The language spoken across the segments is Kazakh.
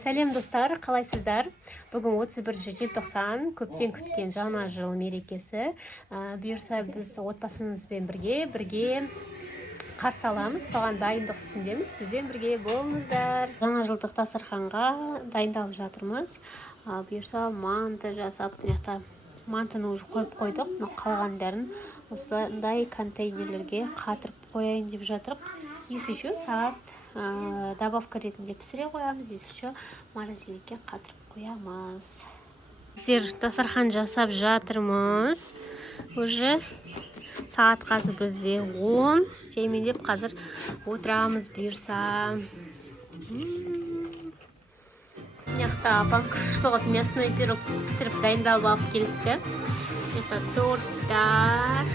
Сәлем достар, қалайсыздар? Бүгін 31 желтоқсан, көптен күткен жаңа жыл мерекесі. Бұйырса біз отбасымызбен бірге қарсы аламыз. Соған дайындық үстіндеміз. Бізбен бірге болыңыздар. Жаңа жылдық дастарханға дайындалып жатырмыз. Бұйырса манты жасап, мантыны уже қойып қойдық. Қалғандарын осылай контейнерлерге қатырып қояйын деп жатырық. Еще сағат добавка ретінде пісіре қоямыз, еще морозилікке қатырып қоямыз. Сіздер дастархан жасап жатырмыз. Уже сағат қазір бізде 10. Жеймендеп қазір отырамыз бұйырса. Мыняқта апам күшті қылып мясной пирог пісіріп дайындалып алып келіпті. Это торттар.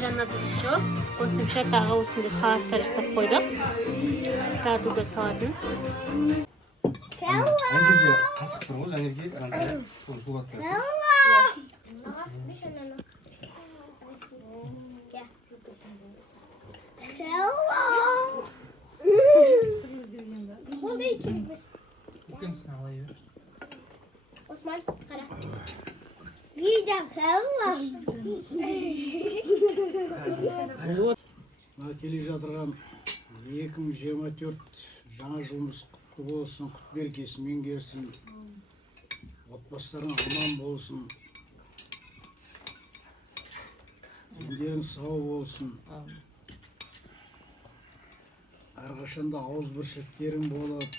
Жаңа еще қосымша тағы осындай салаттар жасап қойдық. Радуга салатын. Әнерге қасық тұр ғой, әнерге соны шулап берді. Osman, қара. Видео келе жатырған 2024 жаңа жылымыз құтты болсын, құт берекесімен келсін, отбасыларың аман болсын, дендерің сау болсын, әрқашанда ауыз біршіліктерің болып,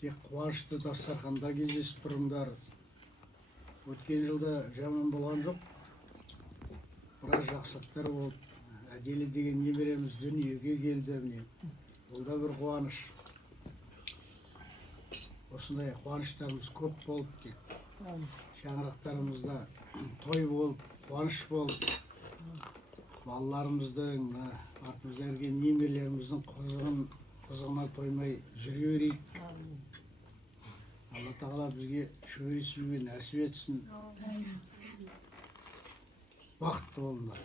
тек қуанышты дастарханда кездесіп тұрыңдар. Өткен жылда жаман болған жоқ, біраз жақсылықтар болды. Әделі деген немереміз дүниеге келді. Бұл да бір қуаныш. Осындай қуаныштарымыз көп болып, тек шаңырақтарымызда той болып, қуаныш болып, балаларымыздың, артымызда ерген немелеріміздің қызығына тоймай жүре берейік. Алла тағала бізге шөбере сүюге нәсіп етсін. Бақытты болыңдар.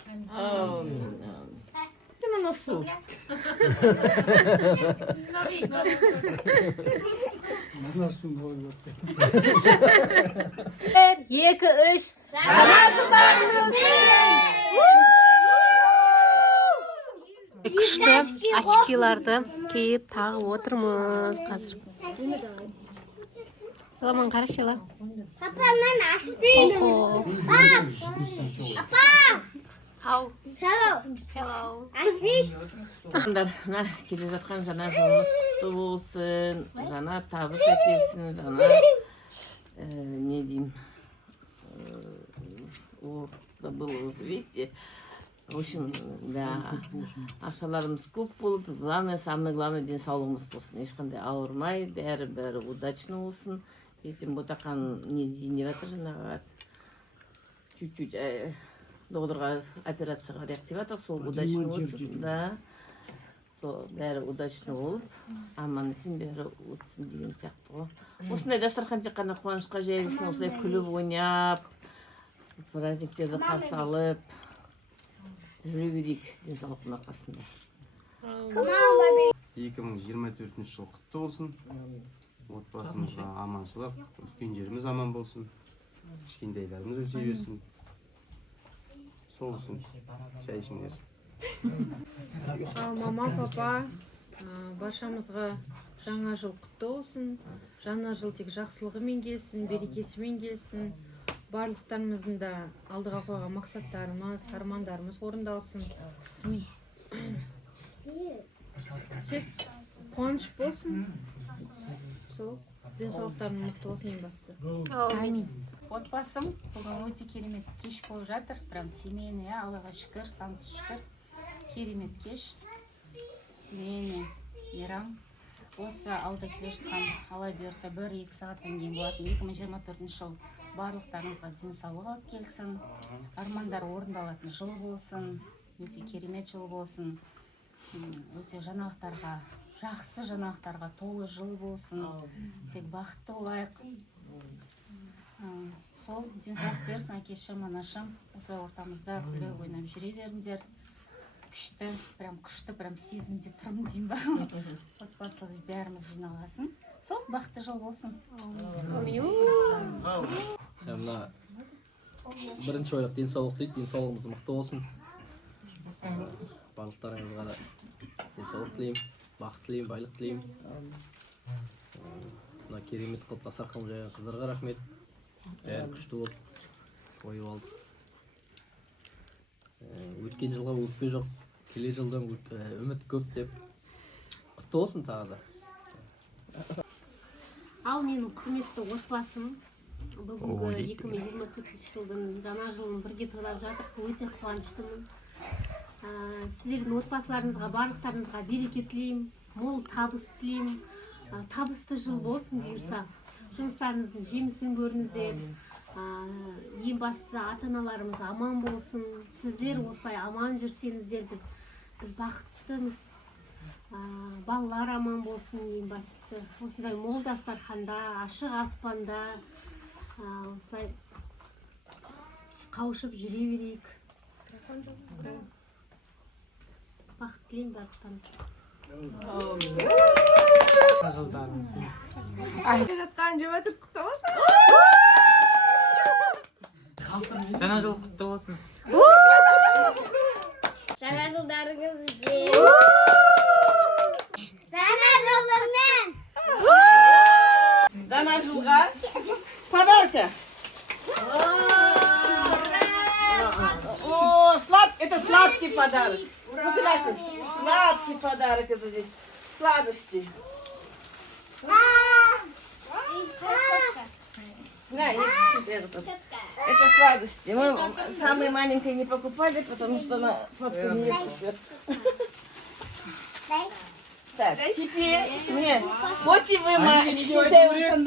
Манастың ой өтті. 1, 2, 3. Жаңа жылдарыңыз! Күшті очкиларды киіп тағып отырмыз қазір. Ламан қарашы ла. Папа, мен ашпеймін. Папа! Ау. Hello. Ашпеймін. Келе жатқан жаңа жылымыз құтты болсын, жаңа табыс әкелсін, жаңа не деймін, забыл, видите, в общем, да, ақшаларымыз көп болып, самое главное денсаулығымыз болсын, ешқандай ауырмай, бәрі удачно болсын. Ертең ботақан не дейін жатыр жаңағы чуть-чуть доғдырға операцияға реактиватық, сол удачно болсын, да, сол бәрі удачно болып, аман есен бәрі өтсін деген сияқты ғой. Осындай дастархан тек қана қуанышқа жайылсын, осындай күліп ойнап, праздниктерді қарсы алып, жүре берейік денсаулықтың арқасында. 2024 жыл құтты болсын. Отбасымызға аманшылық, үлкендеріміз аман болсын. Кішкентайларымыз өсе берсін. Сол үшін шай ішіңдер. Мама, папа, баршамызға жаңа жыл құтты болсын. Жаңа жыл тек жақсылығымен келсін, берекесімен келсін. Барлықтарымыздың да алдыға қойған мақсаттарымыз, армандарымыз орындалсын. Тек қуаныш болсын. Сол денсаулықтарың мықты болсын ең бастысы. Амин. Отбасым бүгін өте керемет кеш болып жатыр. Прям семейный, Аллаға шүкір, сансыз шүкір. Керемет кеш. Семейный мейрам. Осы алда келе жатқан Алла бұйырса 1-2 сағаттан кейін болатын 2024 жыл барлықтарыңызға денсаулық алып келсін. Армандар орындалатын жыл болсын. Өте керемет жыл болсын. Өте жаңалықтарға, жақсы жаңалықтарға толы жыл болсын. Тек бақытты болайық. Сол денсаулық берсін, әкешім, анашым. Осылай ортамызда күліп ойнап жүре беріңдер. күшті прям сезімде тұрмын деймін ба. Отбасылы бәріміз жиналғасын. Сол бақытты жыл болсын. Мына бірінші ойлық денсаулық дейді, денсаулығымыз мықты болсын. Барлықтарыңызға да денсаулық тілеймін, бақыт тілеймін, байлық тілеймін. Мына керемет қылып дастархан жайған қыздарға рахмет. Бәрі күшті болып қойып алдық. Өткен жылға өкпе жоқ, келер жылдан үміт көп деп құтты болсын тағы да. Ал менің құрметті отбасым, бүгінгі 2024 жылдың жаңа жылын бірге тойлап жатырмыз. Өте қуаныштымын. Сіздердің отбасыларыңызға, барлықтарыңызға береке тілеймін, мол табыс тілеймін. Табысты жыл болсын бұйырса. Жұмыстарыңыздың жемісін көріңіздер. Ең бастысы ата-аналарымыз аман болсын. Сіздер осылай аман жүрсеңіздер, біз бақыттымыз. Балалар аман болсын, ең бастысы. Осындай мол дастарханда, ашық аспанда осылай қауышып жүре берейік. Бақыт тілеймін барлықтарыңызға. Жатқан жұбатырс құтты болсын. Жаңа жыл құтты болсын. Жаңа жылдарыңыз бен. Жаңа жылыңмен. Жаңа жылға подарка. О, это сладкий подарок. Сладкий подарок это здесь. Сладости. На, это сладости. Мы самые маленькие не покупали, потому что она сладкая не купит. Так, теперь мне вот и вы считаем еще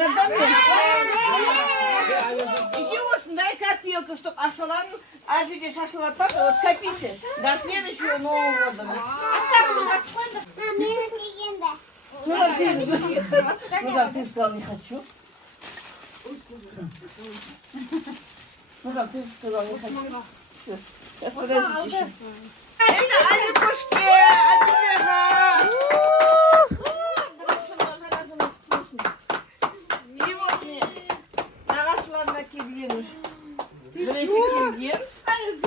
дай копилку, чтобы ашалан, ажите шашалатпак, вот копите до следующего Нового года. Ну, ты сказал, не хочу. Ну, как ты сказал, не хочу. Все, сейчас подождите еще. Это Алипушки, Адилега. И вот мне нағашыларына келген бірінші келген.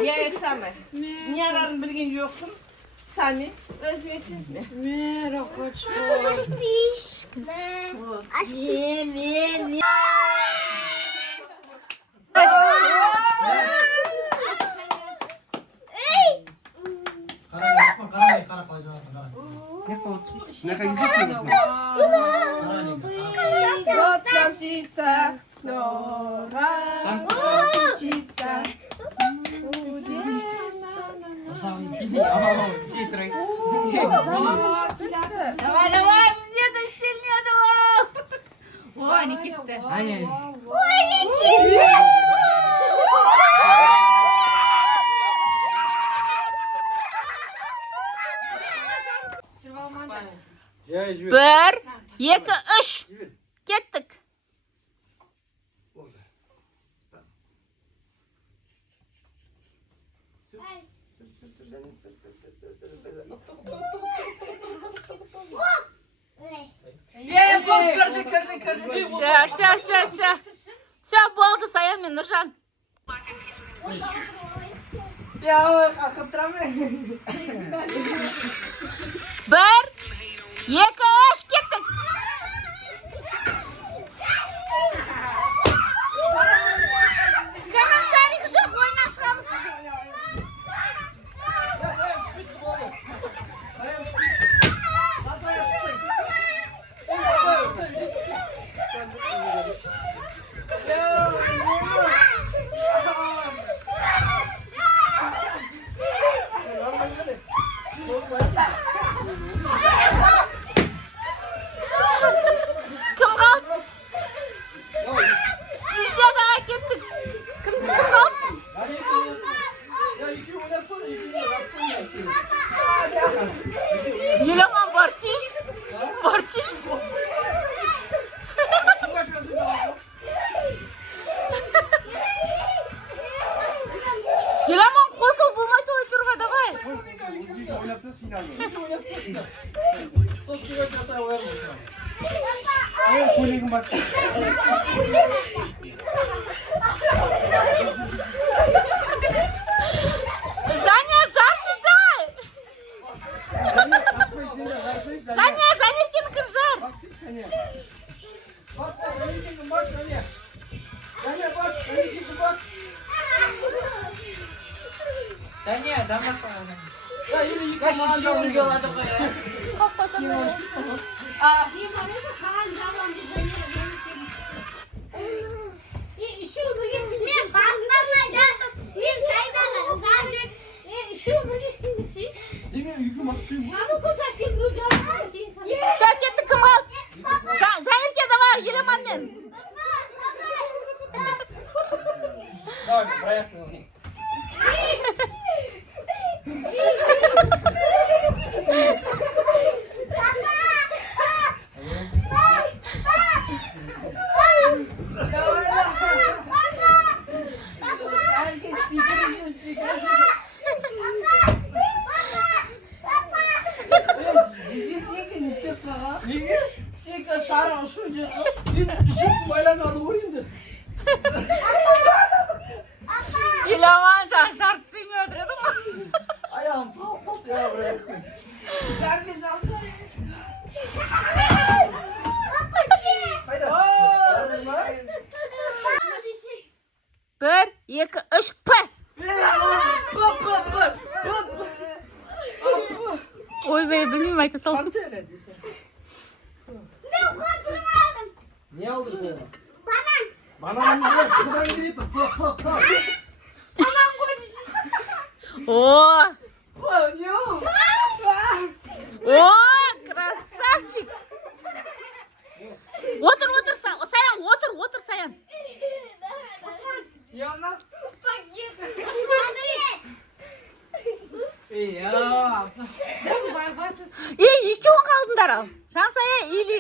Я это самое. Не арарын білген жоқпын. Сами возьмете. Вот нам птица снова случится. Давай, давай, все до сильнее, давай. Ой, Никита. Bir, iki, üç. Kettik. Все, болды Саян мен Нұржан. Bir, екі, үш, кеттік. Камен шарик жоқ, ойна шығамыз. Кім қалды? Бізде аға кеттік. Кім қалды? Еламан барсиш. Барсиш. Еламан қосыл болмай той тұрға, давай. жасай қоярмын. Көйлегін бас. Жаня, жаршыждай! Жаня, Жанеркенікін жар! Бас, Жанеркенің бас, Жаня. Жаня, бас, Жанеркенің бас. Жаня, дамаса. Мен бастама жатып, мен сайдағаным сағын. Шәкетті кім ал? Жанерке, давай, Еламанмен. Давай, проехали. Еламан, жартысын өдіреді ма? Ayağım kalk ya bırak. Bir, екі, үш, пі! Ойбай, білмеймін айта салдым. Ne aldın bu? Banan. Banan mı? Şuradan gidelim. О! О, красавчик! Отыр, Саян, отыр, Саян. Екеуің қалдыңдар ал. Жансая или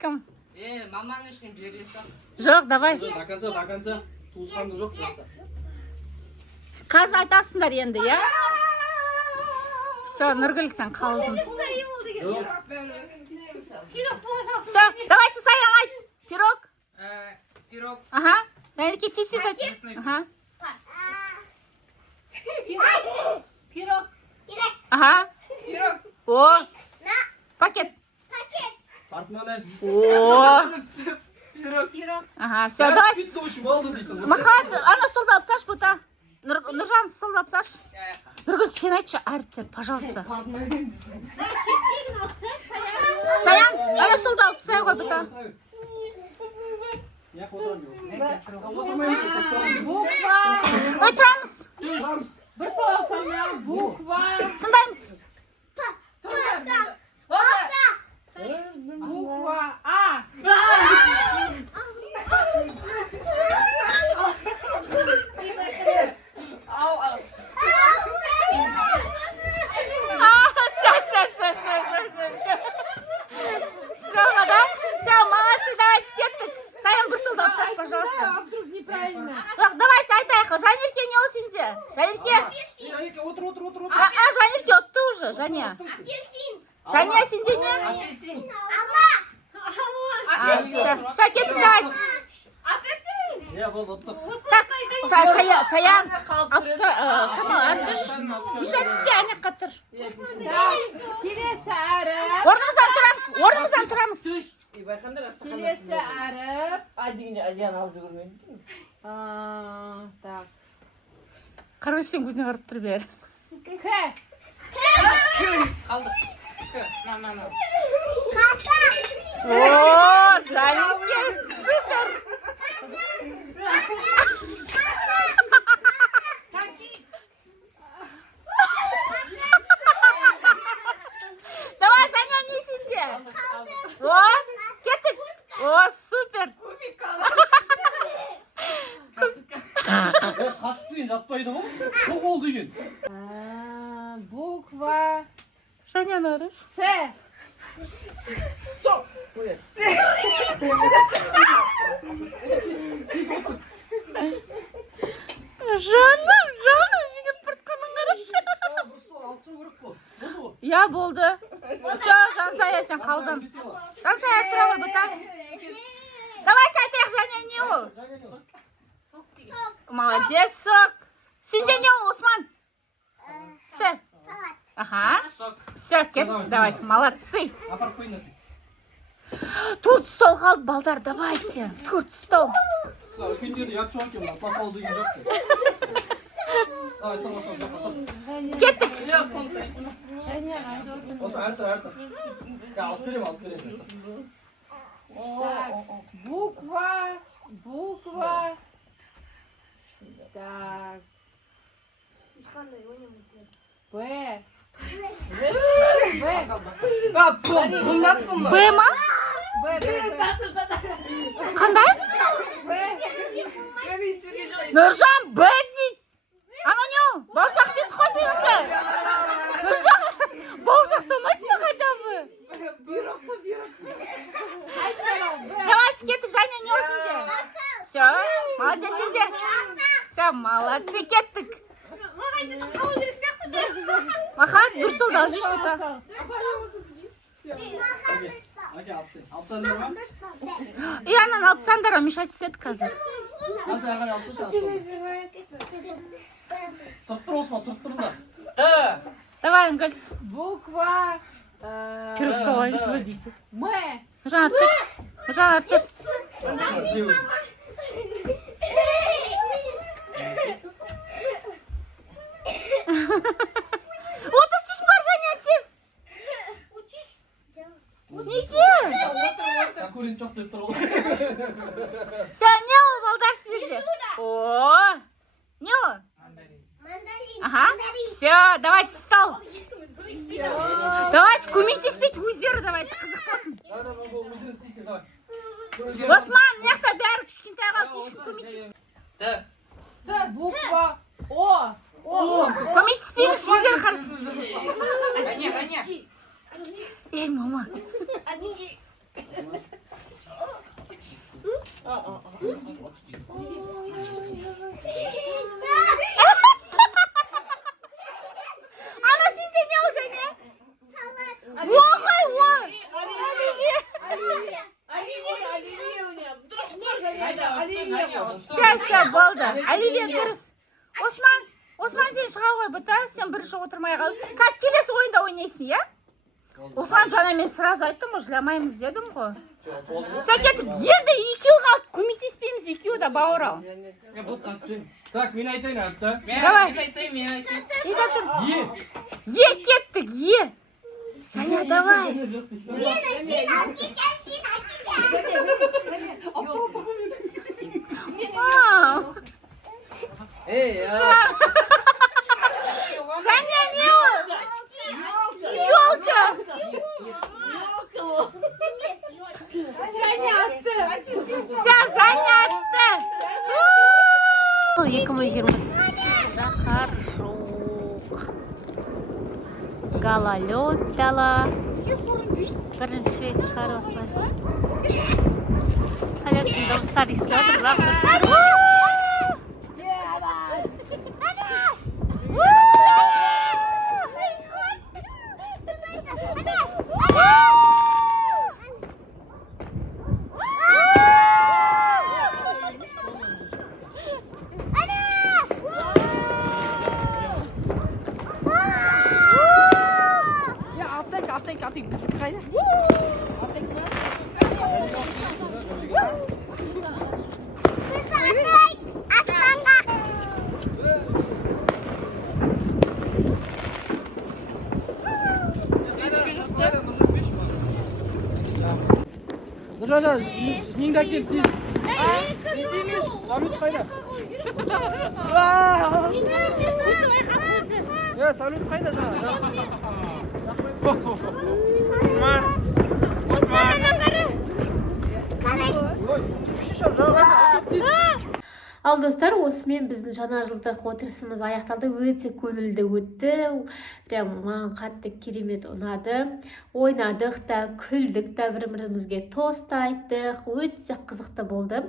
кім? Маманың ішіне бересің. Жоқ, давай. До конца. Туысқанды жоқ. Қазір айтасыңдар енді, я? Все, Нұргүл, сен қалдың. Все, давайте, Саян, айт. Пирог? Пирог. Ага. Жанерке, тез айт. Ага. Пирог. Ага. О. Пакет. Портмоне. О. Ага, все, давай. Süt doğuşu oldu дейсің. Махат, ана столды алып тасташы, бұта. Нұржан, столды алып тасташы. Нұргүл, сен айтшы, әріптер, пожалуйста. Саян, ана столды алып тастай ғой, бұта. Ой, тұрамыз. Бір соғысана буква. Тыңдаймыз. Буква А. Все, да? Все, молодцы, давайте кеттік. Саян, бір столды алып тасташы, пожалуйста. Вдруг неправильно. Давайте айтайық. Жанерке не ол сенде? Жанерке? Жанерке, отыр. Жанерке отты уже, Жаня. Жаня, сенде не? Апельсин. Все, кеттік, давайте. Ya bol otur. Так, Саян, шамал, артыш. Миша, түспе, ане қатыр. Келесі әріп. Орнымыздан тұрамыз. Келесі әріп. Дегенде Азияны алып жүгірмейді. Так. Короче, сен көзіне қарап тұр бәрі. К. Қалдық. На. О, Жанерке, супер. Давай, Жаня, не сенде. О, кеттік. О, супер. Қасық деген жатпайды ғой. Çok oldu деген. Буква Жаня, нарыш. С. Жаным, жігіт пұртқаның қарашы. Я болды. Все, Жансая сен қалдың. Жансая тұра ғой бұта. Давайте айтайық және не ол? Молодец, сок. Сенде не ол, Осман? С. Ага. Все, кеттік, давайте, молодцы. Апарып қойыңдар тез. Төрт стол қалды, балдар, давайте. Төрт стол. Үлкендерді ұят жоқ екен, мақал деген жоқ. Давай, тұр осы жаққа тұр. Кеттік. Осы әртір. Алып берем. Так, буква. Так. Б. Б ма? Қандай? Нұржан, Б дейді. Ана не ол? Бауырсақ бес қой сенікі. Нұржан, бауырсақ солмайсың ба хотя бы? Давайте кеттік, және не ол сенде? Все, молодец сенде. Все, молодцы, кеттік. Махат, бір стол дал жеш бұта. Әке, алып тастаңдар ма? И анан алып тастаңдар, мешать етеді қазір. Жансая ағай алып тастаңдар. Тұрып тұр, Осман, тұрып тұрыңдар. Давай, Үнгіл. Буква. Түрік столайыз бұл дейсі. М. Нұржан артыр. Отыз бар және тез. Неге? Көрін жоқ деп тұр ол. Сен не ол балдар сіздерде? О, не ол? Ага, все, давайте стол. Давайте көмектеспейді өздері, давайте қызық болсын. Өздерің істейсің, давай. Осман, мынаяқта бәрі кішкентай қалып ешкім көмектеспейді. Буква О. Көмектеспейміз, өздері қарасын. Ей, мама. Ана сенде не ол және? Оғай, оғай. Все, болды. Оливия дұрыс. Осман сен шыға ғой бұта, сен бірінші отырмай қал. Қазір келесі ойында ойнайсың, е? Осман жаңа мен сразу айттым, жыламаймыз дедім ғой. Шәкеттік, енді екеу қалды, көмектеспейміз екеу да бауыр ал. Так, мен айтайын әпті. Давай. Е, кеттік, е. Жаңа, давай. Жаңа не ол? Ёлка. Все, Жаңа атты. 2023 жылда қар жоқ. Гололед дала. Бірінші рет шығар осылай. Салеттің дауыстары естіліп отыр, бірақ дұрыс. Atayım biz kaynar. Нұржан, сенің де әкел, істейсің. Сәулет қайда? Сәулет қайда жаңа? Осман! Ал достар, осымен біздің жаңа жылдық отырысымыз аяқталды. Өте көңілді өтті. Прям маған қатты керемет ұнады. Ойнадық та, күлдік та, бір-бірімізге тост айттық. Өте қызықты болды.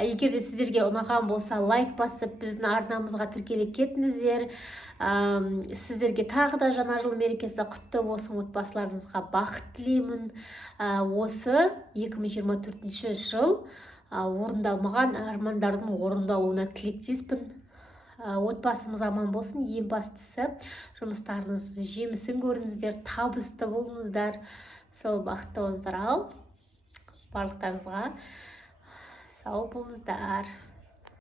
Егер де сіздерге ұнаған болса, лайк басып, біздің арнамызға тіркеле кетіңіздер. Сіздерге тағы да жаңа жыл мерекесі құтты болсын, отбасыларыңызға бақыт тілеймін. Осы 2024 жыл орындалмаған армандардың орындалуына тілектеспін. Отбасымыз аман болсын. Ең бастысы, жұмыстарыңыз жемісін көріңіздер, табысты болыңыздар. Сол бақытты болыңыздар. Ал барлықтарыңызға сау болыңыздар.